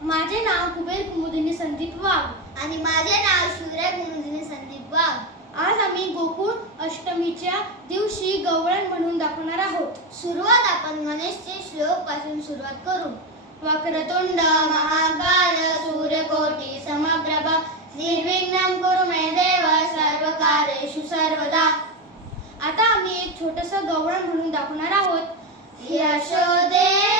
माझे नाव कुबेर कुमुदिनी संदीप वाघ. आणि माझे नाव सूर्य कुमुदिनी संदीप वाघ. आज आम्ही गोकुळ अष्टमीच्या दिवशी गवळण म्हणून दाखवणार आहोत. सुरुवात आपण गणेशचे श्लोक पासून सुरुवात करू. वक्रतुंड महाकाय सूर्यकोटि समप्रभ निर्विघ्नं कुरु मे देव सर्वकार्येषु सर्वदा. आता आम्ही एक छोटंसं गवळण म्हणून दाखवणार आहोत. यशोदे